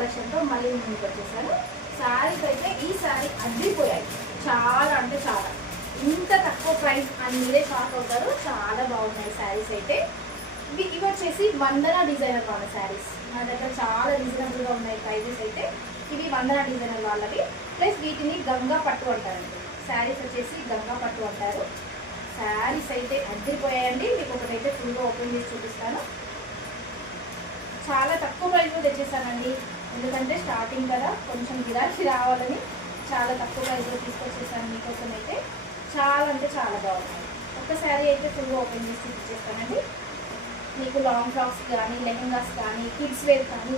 కలెక్షన్తో మళ్ళీ ముందుకు వచ్చేసాను. శారీస్ అయితే ఈ శారీ అడ్డిపోయాయి, చాలా అంటే చాలా. ఇంత తక్కువ ప్రైస్ అని మీరే షాక్ అవుతారు. చాలా బాగున్నాయి శారీస్ అయితే. ఇవి వచ్చేసి వందన డిజైనర్ వాళ్ళ శారీస్. నా దగ్గర చాలా రీజనబుల్గా ఉన్నాయి ప్రైజెస్ అయితే. ఇవి వందన డిజైనర్ వాళ్ళవి. ప్లస్ వీటిని గంగా పట్టు అంటారండి. శారీస్ వచ్చేసి గంగా పట్టు అంటారు. శారీస్ అయితే అద్దరిపోయాయండి. మీకు ఒకటైతే ఫుల్గా ఓపెన్ చేసి చూపిస్తాను. చాలా తక్కువ ప్రైస్లో తెచ్చేసానండి, ఎందుకంటే స్టార్టింగ్ కదా, కొంచెం గిరాకీ రావాలని చాలా తక్కువ ప్రైస్లో తీసుకొచ్చేసాను మీకోసం అయితే. చాలా అంటే చాలా బాగున్నాయి. ఒక శారీ అయితే ఫుల్గా ఓపెన్ చేసి చూపించేస్తానండి. మీకు లాంగ్ ఫ్రాక్స్ కానీ, లెహెంగాస్ కానీ, కిడ్స్ వేర్ కానీ,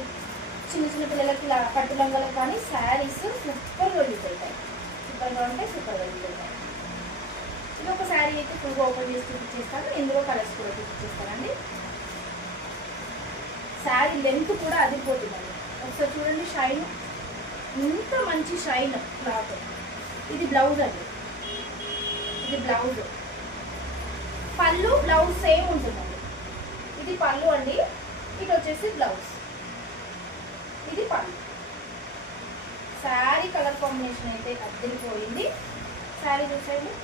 చిన్న చిన్న పిల్లలకి పట్టు లంగాలకు కానీ శారీస్ సూపర్గా యూజ్ అవుతాయి. సూపర్గా ఉంటే సూపర్గా యూజ్ అవుతాయి. ఇది ఒక శారీ అయితే ఫుల్గా ఓపెన్ చేసి చూపించేస్తాను. ఇందులో కలర్స్ కూడా చూపించేస్తానండి. శారీ లెంత్ కూడా అదిరిపోతుందండి. ఒకసారి చూడండి, షైన్ ఇంత మంచి షైన్ క్లాత్. ఇది బ్లౌజ్ అండి, ఇది బ్లౌజ్. పళ్ళు బ్లౌజ్ సేమ్ ఉంటుందండి. ఇది పళ్ళు అండి, ఇది వచ్చేసి బ్లౌజ్, ఇది పళ్ళు. శారీ కలర్ కాంబినేషన్ అయితే అద్దరిపోయింది. శారీ చూసేయండి.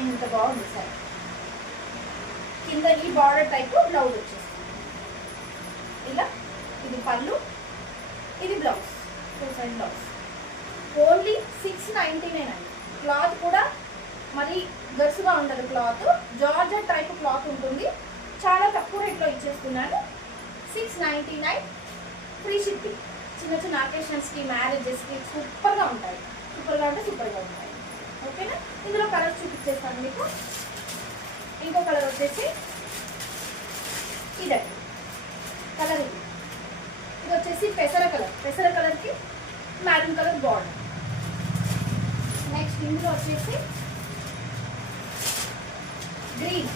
ఇంత బాగుంది సార్. కింద ఈ బార్డర్ టైపు బ్లౌజ్ వచ్చేస్తుంది ఇలా. ఇది పళ్ళు, ఇది బ్లౌజ్, 2 సైడ్ బ్లౌజ్. ఓన్లీ 699 అండి. క్లాత్ కూడా మరి గరుసుగా ఉండదు. క్లాత్ జార్జెట్ టైప్ క్లాత్ ఉంటుంది. చాలా తక్కువ రేట్లో ఇచ్చేస్తున్నాను. 699 ఫ్రీ షిప్పింగ్. చిన్న చిన్న అకేషన్స్కి, మ్యారేజెస్కి సూపర్గా ఉంటాయి. సూపర్గా అంటే సూపర్గా ఉంటాయి. ఓకేనా? ఇందులో కలర్ చూపించేస్తాను మీకు. ఇంకో కలర్ వచ్చేసి ఇదండి కలర్. ఇది వచ్చేసి పెసర కలర్. పెసర కలర్కి మ్యారూన్ కలర్ బార్డర్. నెక్స్ట్ ఇందులో వచ్చేసి గ్రీన్.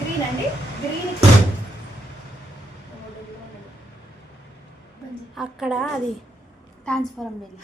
గ్రీన్ అండి. గ్రీన్కి అక్కడ అది ట్రాన్స్ఫారం వెళ్ళి